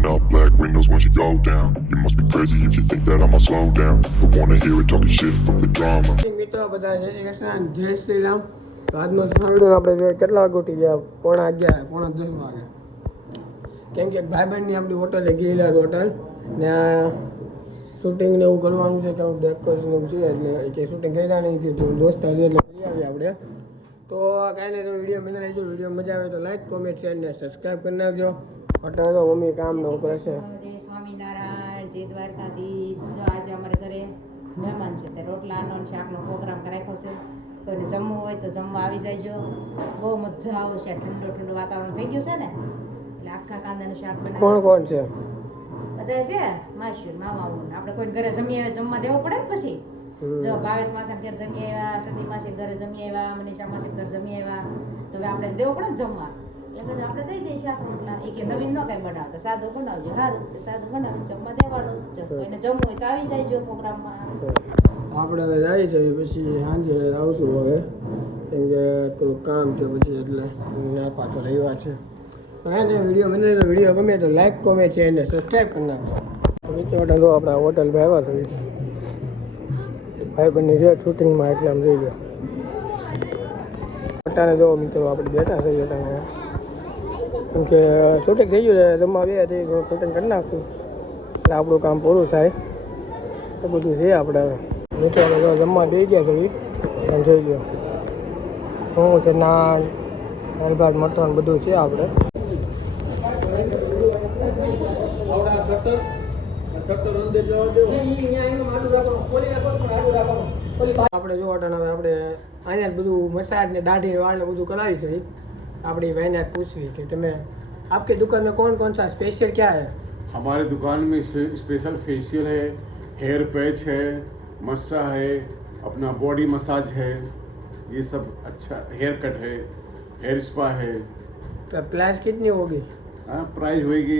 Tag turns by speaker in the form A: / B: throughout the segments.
A: Rolling up black windows once you go down. You must be crazy if you think that I'ma slow down. I wanna hear it talking shit, from the drama.
B: મિત્રો જય શ્રી રામ આજનો સાંભળ્યો આપણે કેટલા ઉઠી ગયા પોણા અગિયાર પોણા દસ વાગે કેમ કે ભાઈબંધની આપણી હોટલે ગયેલા હોટલ ને શૂટિંગ ને એવું કરવાનું છે કે ડેકોરેશન એવું છે એટલે કે શૂટિંગ કર્યા નહીં કે દોસ્ત એટલે કરી આવીએ આપણે તો કાંઈ નહીં તો વીડિયો મને રહેજો વીડિયો મજા આવે તો લાઈક કોમેન્ટ શેર ને સબસ્ક્રાઈબ કરી નાખજો. અત્યારે તો મમ્મી કામ ન કરે છે
C: જય સ્વામિનારાયણ જય દ્વારકાધીશ. જો આજે અમારે ઘરે મહેમાન છે તે રોટલાનો શાકનો પ્રોગ્રામ રાખ્યો છે. કોઈને જમવું હોય તો જમવા આવી જાયજો. બહુ મજા આવશે ઠંડુ ઠંડુ વાતાવરણ થઈ ગયું છે ને એટલે આખા કાંદાનું શાક
B: કોણ
C: બનાવ
B: કોણ છે?
C: બધા છે માસી મામા આપણે કોઈને ઘરે જમીએ આવે જમવા દેવું પડે ને પછી. જો બાવીસ માસે ઘેર જમી આવ્યા સંદીપ માસે ઘરે જમી આવ્યા મનીષા માસે ઘર જમી આવ્યા. તો હવે આપણે દેવું પડે ને જમવા એટલે આપણે દઈ દઈએ શાક રોટલા. એ કે નવીન ન કઈ બનાવતો સાદું બનાવજો. સારું સાદું બનાવું જમવા દેવાનું કોઈને જમવું હોય તો આવી જાય જો પ્રોગ્રામમાં.
B: આપણે હવે જાય છે પછી સાંજે આવશું હવે. કેમ કે થોડું કામ છે પછી એટલે ના પાછો રવિવાર છે. હા ને વીડિયો મને તો વીડિયો ગમે તો લાઈક કોમેન્ટ છે અને સબસ્ક્રાઈબ કરી નાખજો. મિત્રો હોટલ આપણા હોટલ ભાઈ આવ્યા છે ભાઈ બંને છે શૂટિંગમાં એટલે આમ જઈ ગયા પટ્ટાને જો મિત્રો, આપણે બેઠા થઈ ગયા કેમ કે શૂટિંગ થઈ ગયું છે, રમવા બે તે શૂટિંગ કરી નાખશું. એટલે આપણું કામ પૂરું થાય. એ બધું છે આપણે હવે. મિત્રો જમવા બે ગયા છે એમ જોઈ ગયો શું છે, નાન દાળ ભાત મટન બધું છે આપણે. આપણે જો અટણ હવે આપણે અહીંયા જ બધું મસાજ ને દાઢી વાળ ને બધું કરાવી છે આપણી ભાઈને પૂછવી કે તમે આપકી દુકાન में कौन कौन सा स्पेशल क्या है
D: हमारे दुकान में से- स्पेशल फेशियल है हेयर पैच है मस्सा है अपना बॉडी मसाज है ये सब अच्छा हेयर कट है हेयर स्पा है
B: तो प्राइस कितनी होगी
D: हाँ प्राइस होएगी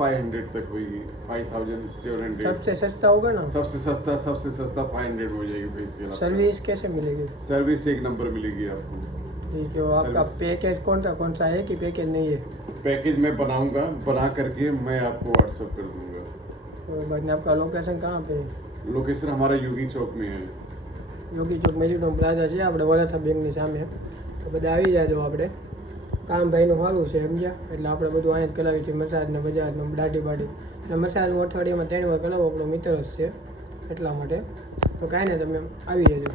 D: फाइव हंड्रेड तक होएगी फाइव थाउजेंड सेवन हंड्रेड
B: सबसे सस्ता होगा ना
D: सबसे सस्ता सबसे सस्ता फाइव हंड्रेड में हो जाएगी फेशियल
B: सर्विस कैसे मिलेगी
D: सर्विस एक नंबर मिलेगी आपको
B: ठीक है वो आपका
D: सर्विस।
B: पैकेज कौन सा कौन सा है कि पैकेज नहीं है
D: पैकेज मैं बनाऊंगा बना करके मैं आपको व्हाट्सअप कर दूंगा
B: तो बाद में आपका लोकेशन कहाँ पे है
D: लोकेशन हमारा योगी चौक में है
B: યોગી ચોક મેરીટોમ પ્લાઝા છે આપણે વલાસા બેંકની સામે તો બધા આવી જાજો આપણે કામ ભાઈનું સારું છે, સમજ્યા? એટલે આપણે બધું અહીંયા કરાવી છે મસાજ ને બજાજ દાઢી બાઢી. એટલે મસાજ અઠવાડિયામાં ત્રણ વાર કરાવું આપણો મિત્ર જ છે એટલા માટે. તો કાંઈ નહીં, તમે આવી જજો.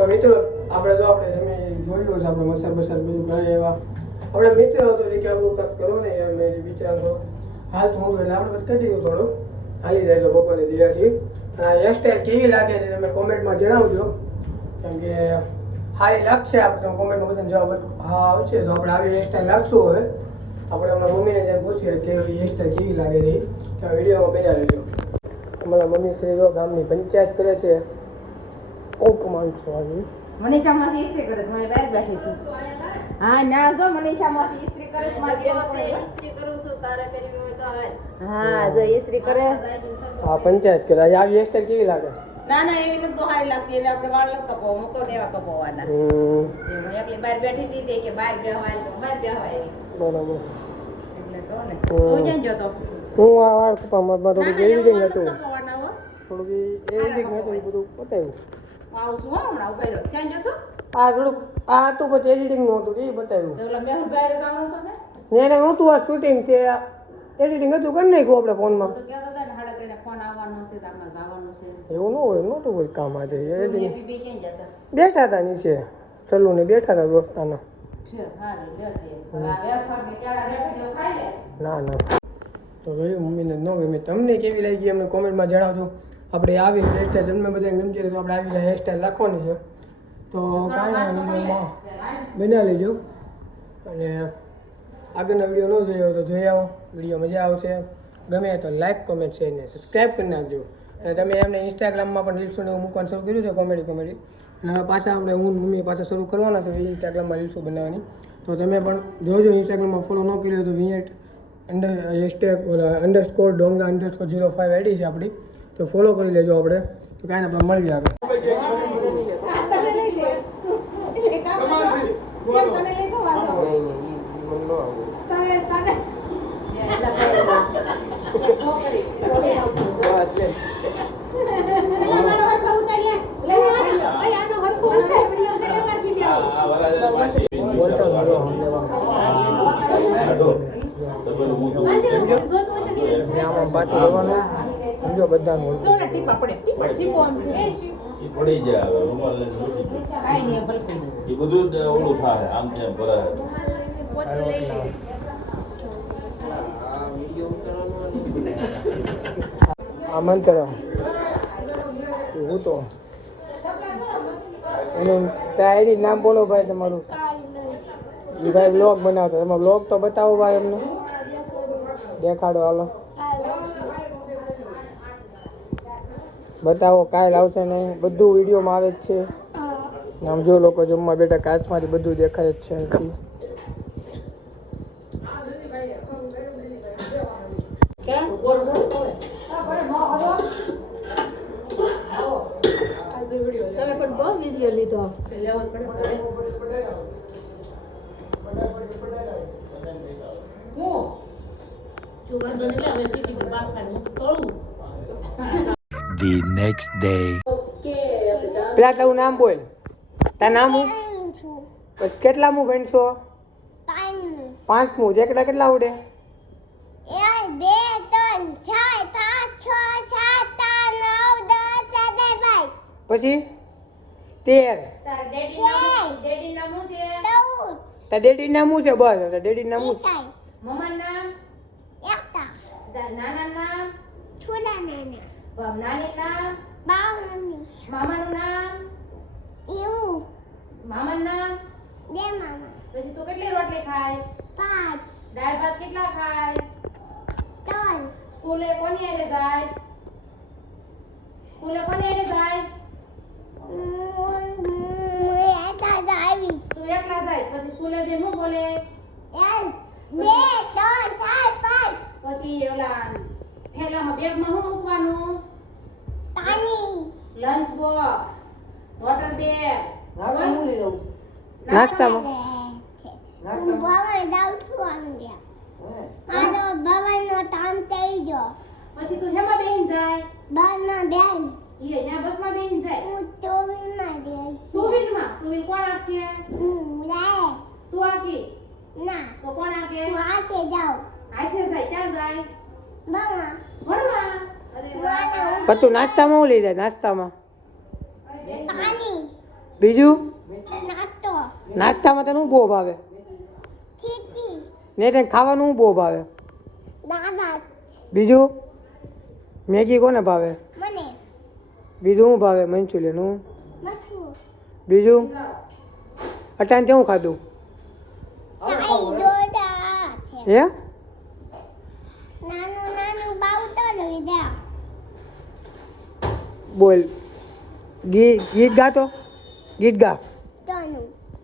B: તો મિત્રો, આપણે તો આપણે તમે જોયું છે આપણે મસાર બસાર બધું કરે એવા આપણે મિત્ર હતો, એટલે કે આવું કંઈક કરો ને, એમ મેં વિચાર હાલ તો હું એટલે આપણે કરી દીધું થોડું. હાલી જાય તો બપોરે દિયાથી આ હેરસ્ટાઈલ કેવી લાગે છે તમે કોમેન્ટમાં જણાવજો. કેમ કે સારી લાગશે આપણે કોમેન્ટમાં બધાને જવાબ. હા, આવશે તો આપણે આવી હેરસ્ટાઈલ લાગશું હવે. આપણે અમારા મમ્મીને જ્યાં પૂછીએ કે હેરસ્ટાઈલ કેવી લાગે છે, તો વિડીયોમાં બન્યા રહેજો. અમારા મમ્મી શ્રી ગામની પંચાયત કરે છે. ઓક માણસો આવી.
C: મનીષા માસી ઇસ્ત્રી કરે છે, હું બહાર બેઠી છું. હા ના જો મનીષા માસી ઇસ્ત્રી કરે છે મારી બેન હા જો ઇસ્ત્રી કરે.
B: હા પંચાયત કરે આ વેસ્ટર કેવી લાગે?
C: ના ના એવી નથી બહુ લાગતી એટલે આપણે વાળ નથી કપાવવા મૂકો ને એવા કપાવવાના. હું એકલી બહાર બેઠી હતી તે કે બહાર બેહવાય તો બહાર બેહવાય
B: બરાબર.
C: એટલે કહો ને. તું ક્યાં જોતો
B: હું આ વાળ કપામાં
C: મારું એવા
B: એડિટિંગ હતું એડિટિંગ એ બધું બતાવ્યું
C: હું આવું છું હમણાં ઊભા રહ્યો ક્યાં જોતો
B: આ થોડુંક આ હતું પછી એડિટિંગનું હતું એ બતાવ્યું.
C: જવાનું હતું ને?
B: એને નહોતું આ શૂટિંગ તે એડિટિંગ હતું કરી નાખ્યું આપણે ફોનમાં. એવું ન હોય નહોતું કોઈ કામ આજે. એડિટિંગ બેઠા હતા નીચે. સલુ ને બેઠા હતા દોસ્તાના
C: ને
B: ના. તો જોયું મમ્મીને ન ગમે. તમને કેવી લાગી અમને કોમેન્ટમાં જણાવજો. આપણે આવી હેરસ્ટાઈલ તમને બધા ગમતી રહે તો આપણે આવી હેરસ્ટાઈલ રાખવાની છે. તો કાંઈ ના બનાવી લેજો. અને આગળનો વીડિયો ન જોયો તો જોઈ આવો. વીડિયો મજા આવશે. ગમે તો લાઈક કોમેન્ટ શેર ને સબસ્ક્રાઈબ કરી નાખજો. અને તમે એમને ઇન્સ્ટાગ્રામમાં પણ રીલ્સો ને મૂકવાનું શરૂ કર્યું છે કોમેડી કોમેડી અને હવે પાછા આપણે હું મમ્મી પાછા શરૂ કરવાના છે ઇન્સ્ટાગ્રામમાં રીલ્સો બનાવવાની. તો તમે પણ જોજો ઇન્સ્ટાગ્રામમાં ફોલો ન કર્યો તો વિનેટ અંડર હેશટેગ ઓલા અંડર સ્કોર ડોંગા underscore zero five ID છે આપણી. તો ફોલો કરી લેજો આપણે. તો કાંઈ ને આપણે મળીએ આગળ સમજો બધાનું
C: જો ને ટીપા પડે. ટીપા સીપો આમ છે.
E: ઈ પડી જાય હવે રૂમાલ લઈને મૂકી દે.
C: નહીં, ભલે પડી
E: બધું ઓલું થાય આમ તેમ ભરાય.
B: આ મંત્ર હું તો. એનું આઈડી નામ બોલો ભાઈ તમારું. એ ભાઈ બ્લોગ બનાવતો. એમાં બ્લોગ તો બતાવો ભાઈ એમને દેખાડો હાલો. બતાવો કાલ આવશે ને બધું વિડીયોમાં આવે જ છે. આમ જો લોકો જમવા બેઠા કાચમાંથી બધું દેખાય જ છે અહીંથી.
C: તમે પણ બહુ વીડિયો લીધો.
F: The next day.
B: પેલા તારું નામ બોલ. તારું નામ હું પછી કેટલામું ભણશો? પાંચમું. એકડા કેટલા આવડે?
G: બે ત્રણ ચાર પાંચ છ સાત આઠ નવ દસ અગિયાર
B: પછી? તેર.
C: તાર ડેડી નામ શું છે?
B: બસ તાર ડેડી નામ શું છે?
C: મમ્મા નામ?
G: એકતા.
C: નાના નામ?
G: છોલા નાના
C: નાની નામ
G: બાવની
C: મામાનું નામ?
G: એવું.
C: મામાનું નામ?
G: બે મામા.
C: પછી તું કેટલી રોટલી ખાય?
G: પાંચ.
C: દાળ ભાત કેટલા ખાય?
G: ત્રણ.
C: સ્કૂલે કોની હારે જાય? સ્કૂલે કોની હારે જાય? તું એકલા જાય. પછી સ્કૂલે જઈને શું બોલે?
G: બે ત્રણ ચાર પાંચ.
C: પછી ઓલા થેલામાં બેગમાં શું મૂકવાનું?
G: પાણી.
C: લંચ બોક્સ વોટર બેગ
B: નાસ્તામાં
G: હું? ભવન જાઉં છું. મારો ભવનનો કામ થઈ ગયો.
C: પછી તું હેમાં બેહીન જાય?
G: બારમાં બેન.
C: ઈ ત્યાં બસમાં બેહીન જાય?
G: હું ચોવીસમાં રહી
C: ટુ વ્હીલમાં ટુ વ્હીલ કોણ આપશે?
G: હું રહે
C: તું આકી
G: ના.
C: તો કોણ આકે
G: હું હાથે જાઉં.
C: હાથે જાય ક્યાં જાય?
G: બામાં
C: ભણવા? અરે વાહ.
B: પણ તું નાસ્તામાં શું લઈ જાય નાસ્તામાં? બીજું? નાસ્તામાં તને બહુ ભાવે? ને તને ખાવાનું બહુ ભાવે? બીજું? મેગી કોને ભાવે? બીજું શું ભાવે? મંચુરિયન હું બીજું? અટાણ કેવું ખાધું? હે?
G: નાનું નાનું બાવતો લીધા.
B: બોલ. ગીત ગીત ગાતો ગીત ગા.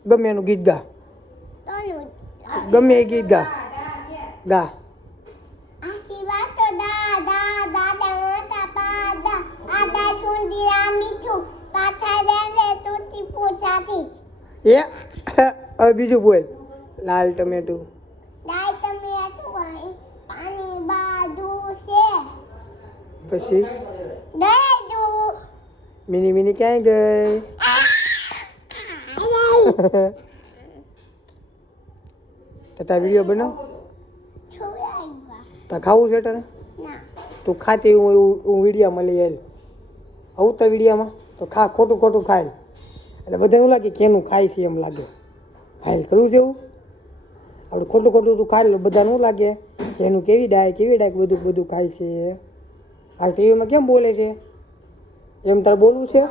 B: ગમે એનું ગીત ગા. ગમે એ ગીત ગા. ગા. એ? હવે બીજું બોલ. લાલ ટમેટું.
G: લાલ અહીં પાણી બાજુ છે.
B: પછી?
G: Mini
B: મિની મિની ક્યાંય ગઈ તો વીડિયો બનાવ. તા ખાવું છે તને તું ખાતી હું હું વિડીયામાં લઈ આવેલ આવું તો વિડીયામાં તો ખા ખોટું ખોટું ખાય. એટલે બધા એવું લાગે કેનું ખાય છે એમ લાગે. ફાઇલ કરવું છે એવું? આપણે ખોટું ખોટું તું ખાય બધાને શું લાગે? કે એનું કેવી ડાય કેવી ડાય બધું બધું ખાય છે? આ ટીવીમાં કેમ બોલે છે? એમ તારે બોલવું છે?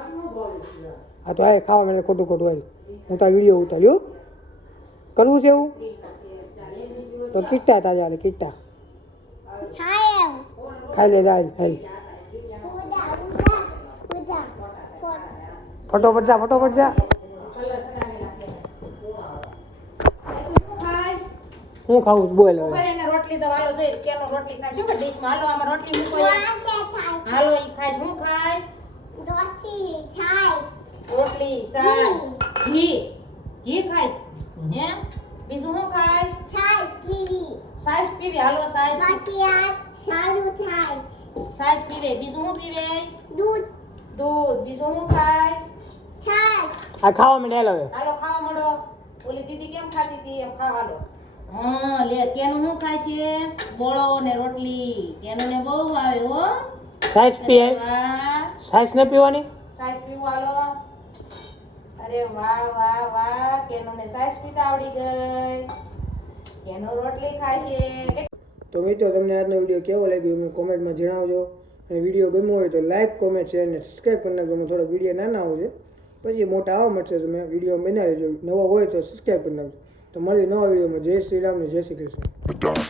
B: હા, તો આ ખાવા મળે ખોટું ખોટું આવી હું તારા વીડિયો ઉતાર્યો કરવું છે એવું? તો કીટા તાજા હાલે, કીટા. ખાઈ લે જાય હાલ. ફટોફટ જા ફટોફટ જા. હું ખાવું? બોલ હવે.
C: રોટલી તો હાલો જોઈ કેનો રોટલી ખાય. શું કે ડીશમાં? હાલો, આમાં રોટલી મૂકો હાલો, ઈ ખાય, શું ખાય?
G: દોસ્તી થાય
C: રોટલી શાક ઘી. ઘી. ખાય હે? બીજું શું ખાય?
G: થાય પીવી.
C: સાઈઝ પીવે. હાલો સાઈઝ
G: પછી આ સારું થાય
C: સાઈઝ પીવે. બીજું શું પીવે?
G: દૂધ.
C: દૂધ. બીજું શું ખાય?
B: આ ખાવા હાલ
C: હાલો ખાવા મળો ઓલી દીદી કેમ ખાતી હતી? એમ ખાવાલો હા લે કેનું શું ખાય છે? બોળો ને રોટલી. કેનું ને બહુ આવે હો.
B: સાઈઝ પીએ
C: વાહ
B: ને પીવાની?
C: સાઈઝ પીવું હાલો. અરે વાહ વાહ વાહ કેનો ને સાઈઝ પીતા આવડી ગઈ. કેનો રોટલી ખાય છે.
B: તો મિત્રો તમને આજનો વીડિયો કેવો લાગ્યો અમને કોમેન્ટમાં જણાવજો. અને વીડિયો ગમ્યો હોય તો લાઈક કોમેન્ટ શેર અને સબસ્ક્રાઈબ કરી નાખજો. અમે થોડા વીડિયો નાના આવશે પછી મોટા આવવા મળશે તમે વીડિયો બનાવી લેજો. નવા હોય તો સબસ્ક્રાઈબ કરી નાખજો. તો મળીએ નવા વિડીયોમાં. જય શ્રી રામ ને જય શ્રી કૃષ્ણ.